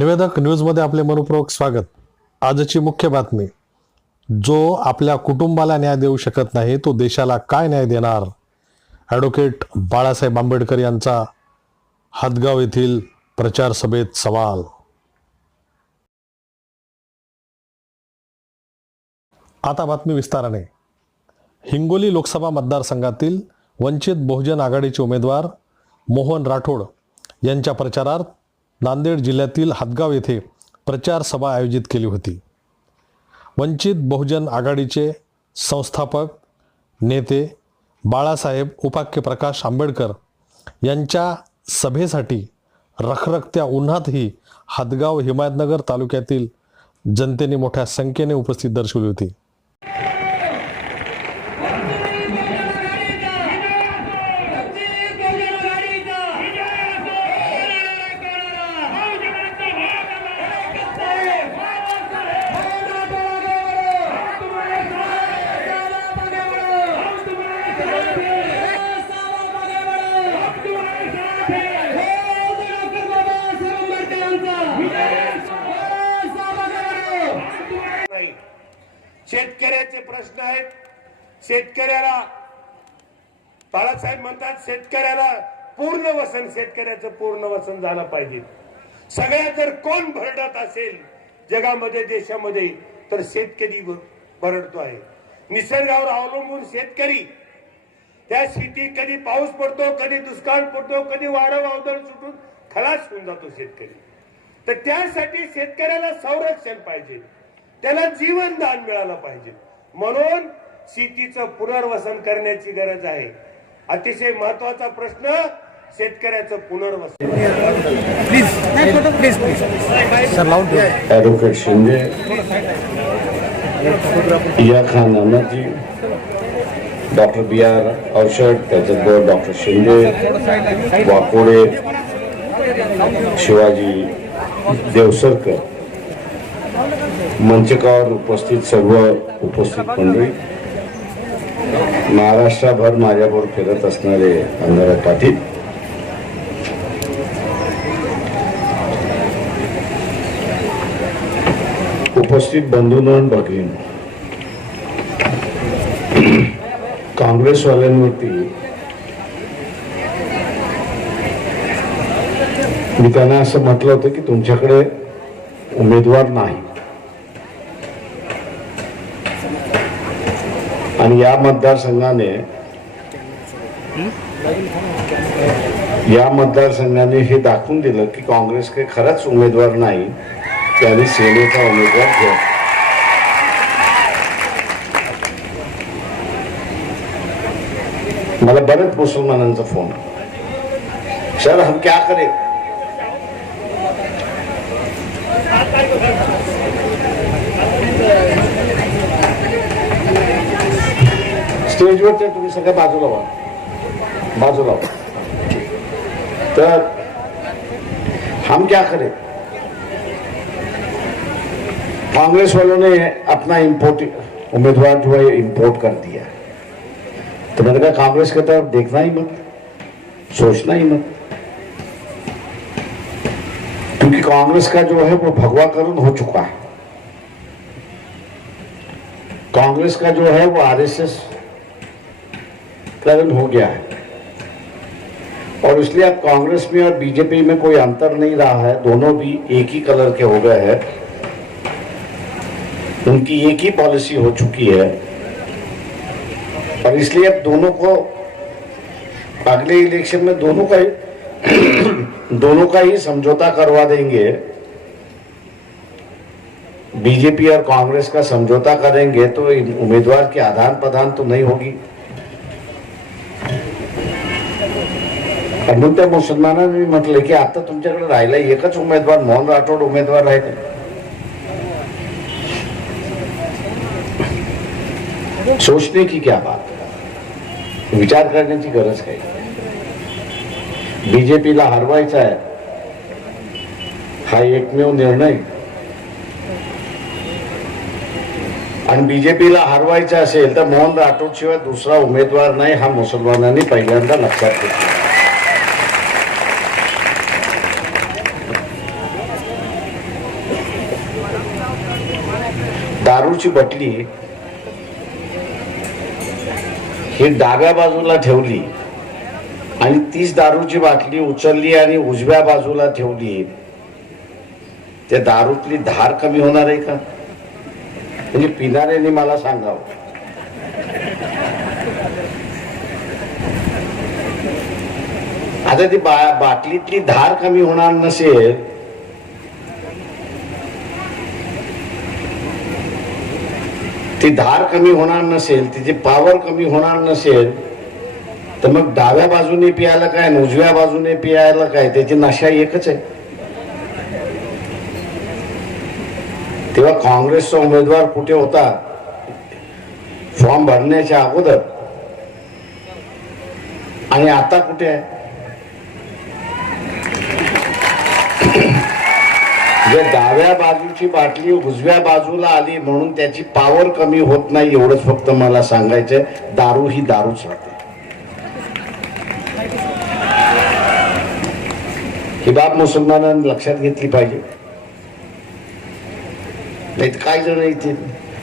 निवेदक न्यूजमध्ये आपले मनपूर्वक स्वागत. आजची मुख्य बातमी. जो आपल्या कुटुंबाला न्याय देऊ शकत नाही तो देशाला काय न्याय देणार? ॲडव्होकेट बाळासाहेब आंबेडकर यांचा हदगाव येथील प्रचार सभेत सवाल. आता बातमी विस्ताराने. हिंगोली लोकसभा मतदारसंघातील वंचित बहुजन आघाडीचे उमेदवार मोहन राठोड यांच्या प्रचारार्थ नांदेड जिल्ह्यातील हातगाव येथे प्रचार सभा आयोजित केली होती. वंचित बहुजन आघाडीचे संस्थापक नेते बाळासाहेब उपाख्य प्रकाश आंबेडकर यांच्या सभेसाठी रखरखत्या उन्हातही हातगाव हिमायतनगर तालुक्यातील जनतेने मोठ्या संख्येने उपस्थित दर्शवली होती नाही शेतकऱ्याचे प्रश्न आहेत शेतकऱ्याला बाळासाहेब म्हणतात शेतकऱ्याला पूर्ण वसन शेतकऱ्याचं पूर्ण वसन झालं पाहिजे. सगळ्या जर कोण भरडत असेल जगामध्ये देशामध्ये तर शेतकरी भरडतो आहे. निसर्गावर अवलंबून शेतकरी. त्या शेती कधी पाऊस पडतो कधी दुष्काळ पडतो कधी वारं वावदळ सुटून खलास होऊन जातो शेतकरी. तर त्यासाठी शेतकऱ्याला संरक्षण पाहिजे. त्याला जीवनदान मिळालं पाहिजे. म्हणून शेतीचं पुनर्वसन करण्याची गरज आहे. अतिशय महत्त्वाचा प्रश्न शेतकऱ्याचं पुनर्वसन. ॲडव्होकेट शिंदे. या खान अहमदजी डॉक्टर बी आर औषध त्याच्याबरोबर डॉक्टर शिंदे. वाकोडे शिवाजी देवसरकर. मंचकावर उपस्थित सर्व उपस्थित मंडळी. महाराष्ट्राभर माझ्याबरोबर फिरत असणारे अंधारात पाटील. उपस्थित बंधू आणि भगिनी काँग्रेसवाल्यांवरती मी त्यांना असं म्हटलं होतं की तुमच्याकडे उमेदवार नाही. आणि या मतदारसंघाने या मतदारसंघाने हे दाखवून दिलं की काँग्रेस काही खराच उमेदवार नाही त्याने सेनेचा उमेदवार घ्या मला बरेच मुसलमानांचा फोन सर हम क्या करें? बाजूला बाजूला हम क्या करें कांग्रेस वालों ने अपना इम्पोर्ट उम्मीदवार जो है इम्पोर्ट कर दिया. तो मैंने कहा, कांग्रेस की तरफ़ देखना ही मत, सोचना ही मत. क्योंकि कांग्रेस का जो है, वो भगवाकरण हो चुका है. कांग्रेस का जो है, वो आरएसएस करण हो गया है। और इसलिए अब कांग्रेस में और बीजेपी में कोई अंतर नहीं रहा है। दोनों भी एक ही कलर के हो गए हैं। उनकी एक ही पॉलिसी हो चुकी है। और इसलिए अब दोनों को अगले इलेक्शन में दोनों का ही दोनों का ही समझौता करवा देंगे। बीजेपी और कांग्रेस का समझौता करेंगे तो उम्मीदवार की आदान प्रदान तो नहीं होगी। म्हणून त्या मुसलमानांनी म्हटलं की आता तुमच्याकडे राहिला एकच उमेदवार मोहन राठोड उमेदवार आहे सोचने की क्या बात विचार करण्याची गरज काही बीजेपीला हरवायचा आहे. हा एकमेव निर्णय. आणि बीजेपीला हरवायचा असेल तर मोहन राठोड शिवाय दुसरा उमेदवार नाही हा मुसलमानांनी पहिल्यांदा लक्षात घेतला. दारूची बटली ही डाव्या बाजूला ठेवली आणि तीच दारूची बाटली उचलली आणि उजव्या बाजूला ठेवली त्या दारूतली धार कमी होणार आहे का? म्हणजे पिणाऱ्याने मला सांगावं. आता ती बा बाटलीतली धार कमी होणार नसेल ती धार कमी होणार नसेल तिची पावर कमी होणार नसेल तर मग डाव्या बाजूने पियायला काय आणि उजव्या बाजूने पियायला काय? त्याची नशा एकच आहे. तेव्हा काँग्रेसचा उमेदवार कुठे होता? फॉर्म भरण्याच्या अगोदर. आणि आता कुठे आहे? जे डाव्या बाजूची बाटली उजव्या बाजूला आली म्हणून त्याची पावर कमी होत नाही एवढंच फक्त मला सांगायचंय दारू ही दारूच राहते. ही बाब मुसलमानांनी लक्षात घेतली पाहिजे. काही जण येतील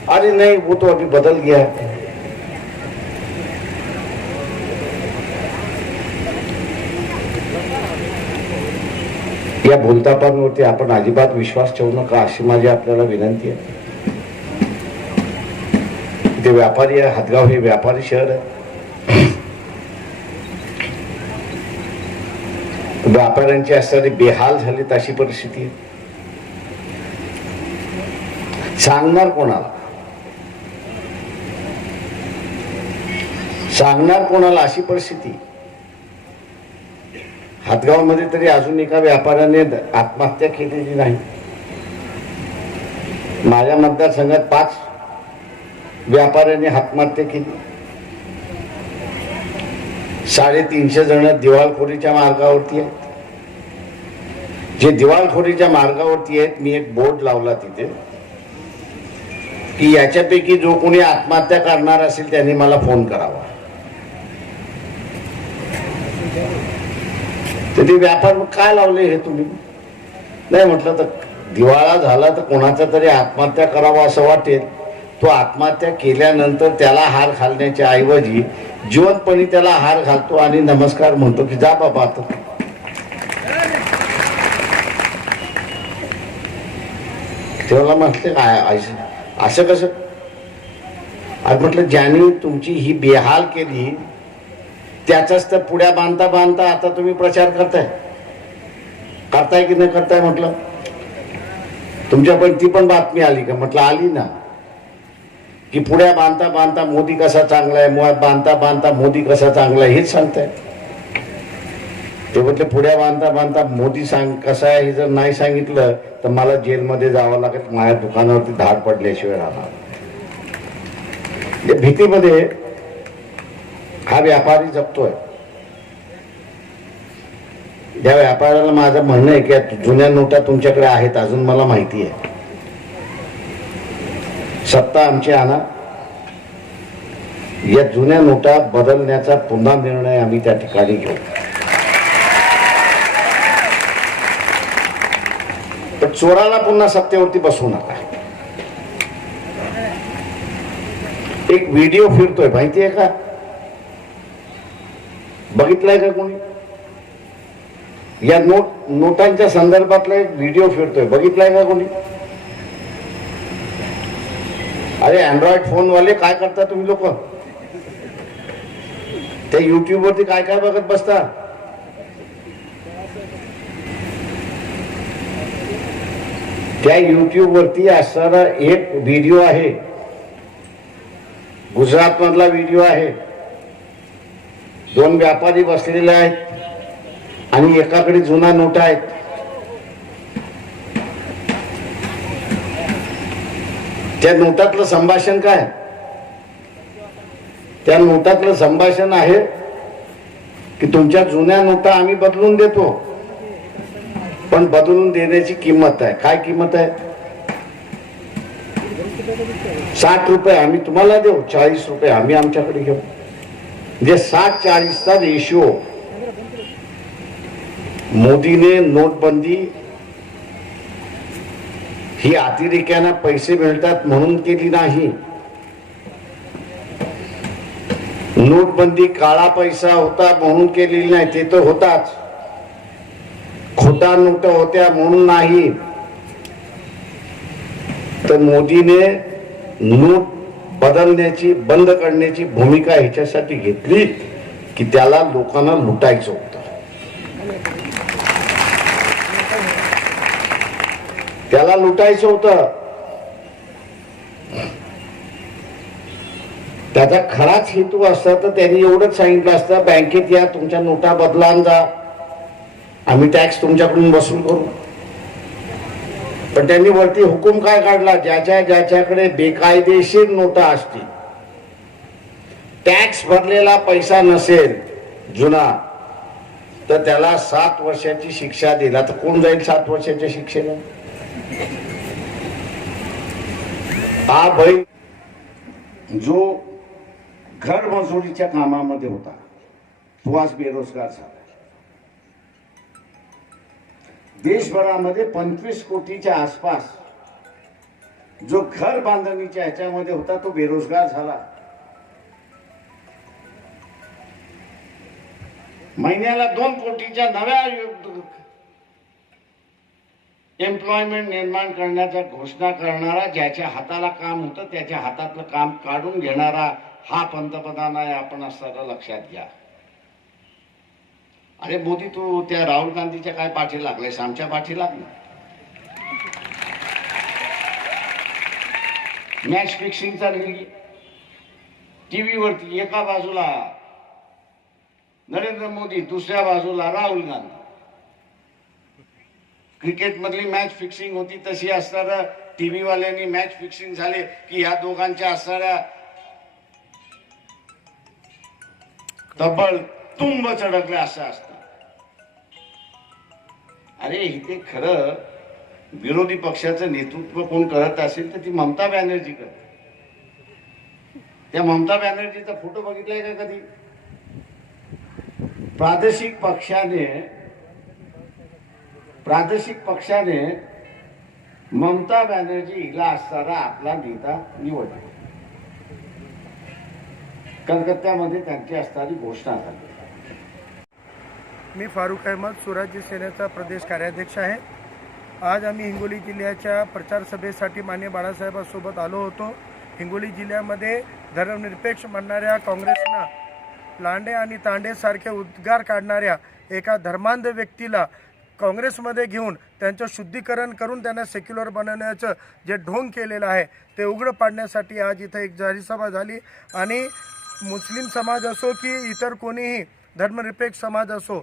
अरे नाही वो तो अभी बदल गया या बोलतापांवरती आपण अजिबात विश्वास ठेवू नका अशी माझी आपल्याला विनंती आहे. ते व्यापारी आहे हातगाव हे व्यापारी शहर आहे. व्यापाऱ्यांची असणारी बेहाल झाली अशी परिस्थिती आहे. सांगणार कोणाला? सांगणार कोणाला अशी परिस्थिती? हातगावमध्ये तरी अजून एका व्यापाऱ्याने आत्महत्या केलेली नाही. माझ्या मतदारसंघात पाच व्यापाऱ्यांनी आत्महत्या केली. साडेतीनशे जण दिवाळखोरीच्या मार्गावरती आहेत. जे दिवाळखोरीच्या मार्गावरती आहेत मी एक बोर्ड लावला तिथे की याच्यापैकी जो कोणी आत्महत्या करणार असेल त्यांनी मला फोन करावा. तर ते व्यापार मग काय लावले हे तुम्ही? नाही म्हटलं तर दिवाळा झाला तर कोणाचा तरी आत्महत्या करावा असं वाटेल. तो आत्महत्या केल्यानंतर त्याला हार घालण्याच्या ऐवजी जिवंतपणी त्याला हार घालतो आणि नमस्कार म्हणतो की जा बाबा आता. तेव्हा म्हटलं काय असं- असं कसं? आज म्हटलं ज्याने तुमची ही बेहाल केली त्याच्याच तर पुढ्या बांधता बांधता आता तुम्ही प्रचार करताय. करताय की नाही करताय म्हटलं? तुमच्या पण ती पण बातमी आली का? म्हटलं आली ना. की पुढ्या बांधता बांधता मोदी कसा चांगला आहे मुळात बांधता बांधता मोदी कसा चांगला आहे हेच सांगताय ते म्हटलं पुढ्या बांधता बांधता मोदी सांग कसा आहे हे जर नाही सांगितलं तर मला जेलमध्ये जावं लागेल माझ्या दुकानावरती धाड पडल्याशिवाय राहणार. भीतीमध्ये हा व्यापारी जपतोय. त्या व्यापाऱ्याला माझं म्हणणं आहे की जुन्या नोटा तुमच्याकडे आहेत अजून मला माहिती आहे. सत्ता आमची आणा. या जुन्या नोटा बदलण्याचा पुन्हा निर्णय आम्ही त्या ठिकाणी घेऊ. पण चोराला पुन्हा सत्तेवरती बसवू नका. एक व्हिडिओ फिरतोय माहिती आहे का? बघितलाय का कोणी? या नोट नोटांच्या संदर्भातला एक व्हिडिओ फिरतोय. बघितलाय का कोणी? अरे अँड्रॉइड फोन वाले काय करता तुम्ही लोक? ते युट्यूबवरती काय काय बघत बसता? त्या युट्यूब वरती असणारा एक व्हिडिओ आहे. गुजरात मधला व्हिडिओ आहे. दोन व्यापारी बसलेले आहेत आणि एकाकडे जुना नोटा आहेत त्या नोटातलं संभाषण काय? त्या नोटातलं संभाषण आहे की तुमच्या जुन्या नोटा आम्ही बदलून देतो. पण बदलून देण्याची किंमत आहे. काय किंमत आहे? साठ रुपये आम्ही तुम्हाला देऊ चाळीस रुपये आम्ही आमच्याकडे घेऊ. म्हणजे सात चाळीसचा रेशिओ मोदीने नोटबंदी. ही अतिरेक्यांना पैसे मिळतात म्हणून केली नाही. नोटबंदी काळा पैसा होता म्हणून केलेली नाही ते तर होताच. खोटा नोट होत्या म्हणून नाही. तर मोदीने नोट बदलण्याची बंद करण्याची भूमिका ह्याच्यासाठी घेतली की त्याला लोकांना लुटायचं होतं. त्याला लुटायचं होतं. त्याचा खराच हेतू असता तर त्यांनी एवढंच सांगितलं असतं बँकेत या तुमच्या नोटा बदलान जा. आम्ही टॅक्स तुमच्याकडून वसूल करू. पण त्यांनी वरती हुकूम काय काढला? ज्याच्या ज्याच्याकडे बेकायदेशीर नोटा असतील. टॅक्स भरलेला पैसा नसेल जुना तर त्याला सात वर्षाची शिक्षा दिला तर कोण जाईल सात वर्षाच्या शिक्षेला? हा बैल जो घर मजुरीच्या कामामध्ये होता. तो आज बेरोजगार झाला. देशभरामध्ये पंचवीस कोटीच्या आसपास जो घर बांधणीच्या ह्याच्यामध्ये होता तो बेरोजगार झाला. महिन्याला दोन कोटीच्या नव्या एम्प्लॉयमेंट निर्माण करण्याच्या घोषणा करणारा ज्याच्या हाताला काम होतं त्याच्या हातातलं काम काढून घेणारा हा पंतप्रधान आहे आपण असताना लक्षात घ्या. अरे मोदी तू त्या राहुल गांधीच्या काय पाठी लागलायस? आमच्या पाठी लाग मॅच फिक्सिंगचा टीव्ही वरती एका बाजूला नरेंद्र मोदी दुसऱ्या बाजूला राहुल गांधी. क्रिकेटमधली मॅच फिक्सिंग होती तशी असणार. टीव्ही वाल्यांनी मॅच फिक्सिंग झाले की या दोघांच्या असणाऱ्या तब्बल तुंब चढकल्या असं असत. अरे इथे खरं विरोधी पक्षाचं नेतृत्व कोण करत असेल तर ती ममता बॅनर्जी करते. त्या ममता बॅनर्जीचा फोटो बघितलाय का कधी? प्रादेशिक पक्षाने प्रादेशिक पक्षाने ममता बॅनर्जी हिला असताना आपला नेता निवडला. कलकत्त्यामध्ये त्यांची असणारी घोषणा झाली. मी फारुख अहमद स्वराज्य सेनेचा प्रदेश कार्याध्यक्ष आहे. आज आम्ही हिंगोली जिल्ह्याच्या प्रचार सभेसाठी मान्य बाळासाहेबांसोबत आलो होतो. हिंगोली जिल्ह्यामध्ये धर्मनिरपेक्ष म्हणणाऱ्या काँग्रेसनं लांडे आणि तांडेसारखे उद्गार काढणाऱ्या एका धर्मांध व्यक्तीला काँग्रेसमध्ये घेऊन त्यांचं शुद्धीकरण करून त्यांना सेक्युलर बनवण्याचं जे ढोंग केलेलं आहे ते उघडं पाडण्यासाठी आज इथं एक जाहीर सभा झाली. आणि मुस्लिम समाज असो की इतर कोणीही धर्मनिरपेक्ष समाज असो,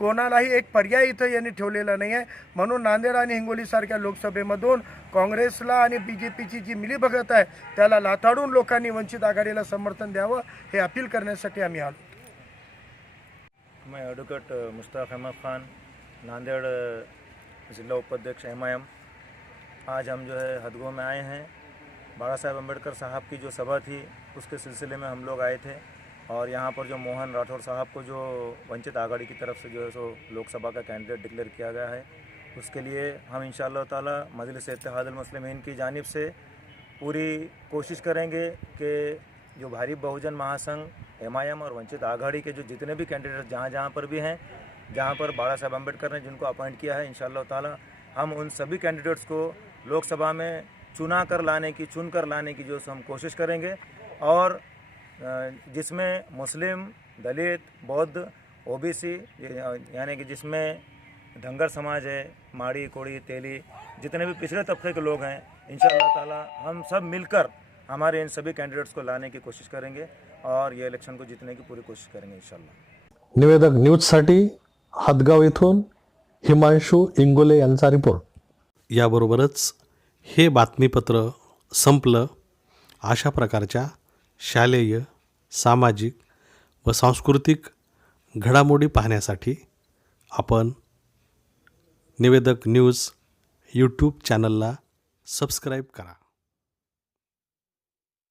कोणालाही एक पर्याय ठेवलेला नाही आहे म्हणून नांदेड आणि हिंगोलीसारख्या लोकसभेमधून काँग्रेसला आणि बी जे मिलीभगत आहे, त्याला लाथाडून लोकांनी वंचित आघाडीला समर्थन द्यावं, हे अपील करण्यासाठी आम्ही आलो. मैं एडवोकेट मुश्ताक अहमद ख़ान नांदेड़ ज़िला उपाध्यक्ष एम आई एम आज हम जो है हदगों में आए हैं। बाबा साहेब अंबेडकर साहब की जो सभा थी, उसके सिलसिले में हम लोग आए थे। और यहाँ पर जो मोहन राठौर साहब को जो वंचित आघाड़ी की तरफ़ से जो है सो लोकसभा का कैंडिडेट डिक्लेयर किया गया है, उसके लिए हम इन ताला मजलिस इत्तेहादुल की जानब से पूरी कोशिश करेंगे कि जो भारी बहुजन महासंघ एम और वंचित आघाड़ी के जो जितने भी कैंडिडेट जहाँ जहाँ पर भी हैं, जहाँ पर बाबा साहब अंबेडकर ने जिनको अपॉइंट किया है इन ताला हम उन सभी कैंडिडेट्स को लोकसभा में चुना कर लाने की, चुन कर लाने की जो हम कोशिश करेंगे और जिसमें मुस्लिम दलित बौद्ध ओबीसी यानी कि जिसमें धंगर समाज है माड़ी कोड़ी तेली जितने भी पिछड़े तबके के लोग हैं इन ताला हम सब मिलकर हमारे इन सभी कैंडिडेट्स को लाने की कोशिश करेंगे और ये इलेक्शन को जीतने की पूरी कोशिश करेंगे इंशाल्लाह निवेदक न्यूजसाठी हदगाव येथून हिमांशू इंगोले यांचा रिपोर्ट याबरोबरच हे बातमीपत्र संपलं अशा प्रकारच्या शालेय सामाजिक व सांस्कृतिक घडामोडी पाहण्यासाठी आपण निवेदक न्यूज यूट्यूब चॅनलला सबस्क्राईब करा.